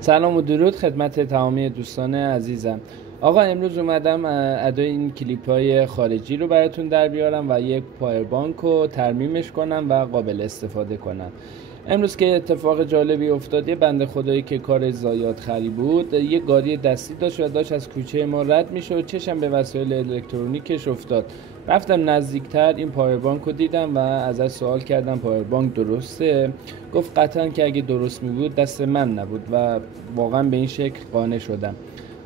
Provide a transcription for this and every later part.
سلام و درود خدمت تمامی دوستان عزیزم. آقا امروز اومدم ادای این کلیپ های خارجی رو براتون در بیارم و یک پاور بانک رو ترمیمش کنم و قابل استفاده کنم. امروز که اتفاق جالبی افتاد، یه بنده خدایی که کار زایات خری بود یه گاری دستی داشت و داشت از کوچه ما رد میشد. چشم به وسایل الکترونیکش افتاد. رفتم نزدیکتر، این پاور بانک رو دیدم و ازش سوال کردم پاور بانک درسته؟ گفت قطعا که اگه درست می بود دست من نبود و واقعا به این شکل قانع شدم.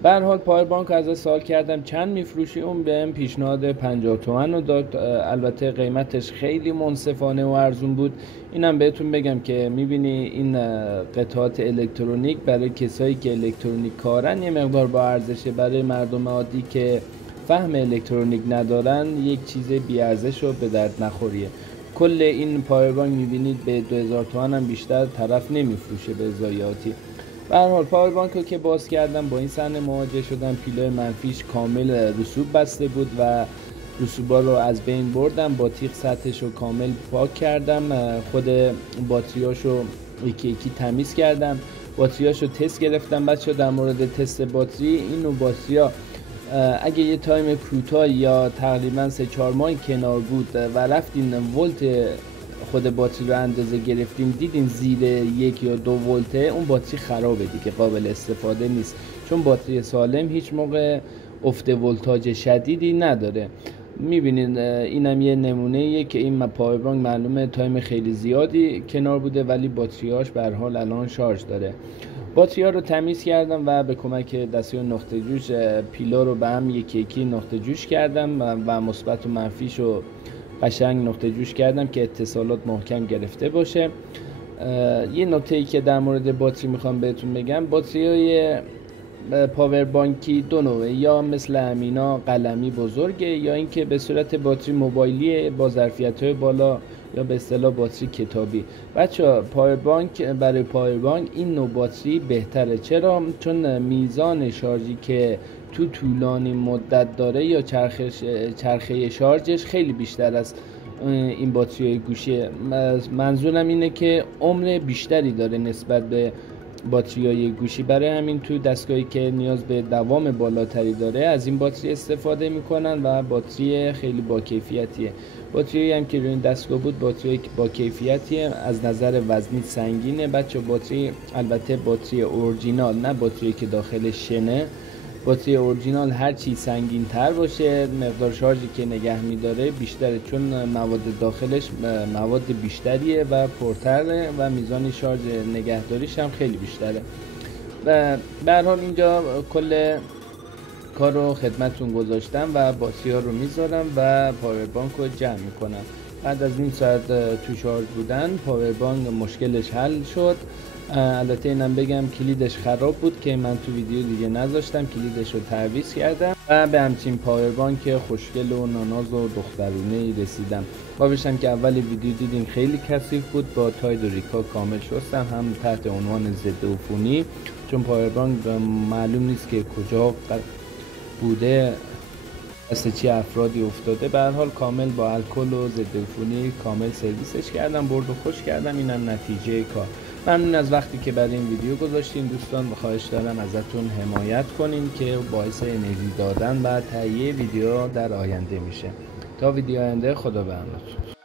به هر حال پاور بانک ازش سوال کردم چند میفروشی؟ اون بهم پیشنهاد 50 تومن رو داد. البته قیمتش خیلی منصفانه و ارزون بود. اینم بهتون بگم که میبینی این قطعات الکترونیک برای کسایی که الکترونیک کارن یه مقدار با ارزشه، برای مردم عادی که فهم الکترونیک ندارن یک چیز بی ارزش و به درد نخوریه. کل این پاور بانک میبینید به 2000 تومن هم بیشتر طرف نمیفروشه به ضایعاتی. به هر حال پاور بانک رو که باز کردم با این صحنه مواجه شدم. پیلای منفیش کامل رسوب بسته بود و رسوبا رو از بین بردم. با تیغ سطحش رو کامل پاک کردم. خود باتریاش رو یکی یکی تمیز کردم. باتریاش رو تست گرفتم. بچه در مورد تست باتری، این نوع باتریا اگه یه تایم کوتاه یا تقریبا 3-4 ماه کنار بود و رفتین ولت خود باتری رو اندازه گرفتیم دیدین زیر 1 یا 2 ولته، اون باتری خرابه دیگه، قابل استفاده نیست. چون باتری سالم هیچ موقع افت ولتاژ شدیدی نداره. میبینین اینم یه نمونه که این پاور بانک معلومه تایم خیلی زیادی کنار بوده ولی باتریاش به هر حال الان شارژ داره. باتری ها رو تمیز کردم و به کمک دسته نقطه جوش پیلا رو به هم یکی یکی نقطه جوش کردم و مثبت و منفیش رو قشنگ نقطه جوش کردم که اتصالات محکم گرفته باشه. یه نکته ای که در مورد باتری میخوام بهتون بگم، باتری های پاور بانکی دو نوعه، یا مثل همینا قلمی بزرگه یا اینکه به صورت باتری موبایلی با ظرفیت‌های بالا یا به اصطلاح باتری کتابی. بچه‌ها برای پاور بانک این نوع باتری بهتره. چرا؟ چون میزان شارژی که تو طولانی مدت داره یا چرخه شارژش خیلی بیشتر از این باتری گوشی. منظورم اینه که عمر بیشتری داره نسبت به باتری‌های گوشی. برای همین تو دستگاهی که نیاز به دوام بالاتری داره از این باتری استفاده میکنن و باتری خیلی با کیفیتیه. باتری هم که روی این دستگاه بود باتری با کیفیتیه، از نظر وزنی سنگینه. بچه باتری البته باتری اورجینال، نه باتری که داخل شنه. باتری اورجینال هر چی سنگین تر باشه مقدار شارژی که نگه میداره بیشتره، چون مواد داخلش مواد بیشتریه و پرتره و میزان شارژ نگهداریش هم خیلی بیشتره. و به هر حال اینجا کل کار رو خدمتتون گذاشتم و باتری ها رو میذارم و پاور بانک رو جمع میکنم. بعد از این ساعت تو شارژ بودن پاور بانک مشکلش حل شد. البته اینم بگم کلیدش خراب بود که من تو ویدیو دیگه نذاشتم، کلیدش رو تعویض کردم و به همچین پاور بانک خوشگل و ناناز و دخترونه رسیدم. بابشم که اول ویدیو دیدین خیلی کثیف بود، با تاید و ریکا کامل شستم، هم تحت عنوان ضد عفونی، چون پاور بانک معلوم نیست که کجا بوده، دست چه افرادی افتاده. به هر حال کامل با الکل و ضد عفونی کامل سرویسش کردم، برد و خوش کردم. اینم نتیجه کار. ممنون از وقتی که برای این ویدیو گذاشتین دوستان. خواهش دارم ازتون حمایت کنین که باعث انرژی دادن و تهیه ویدیو در آینده میشه. تا ویدیو آینده، خدا به همراهتون.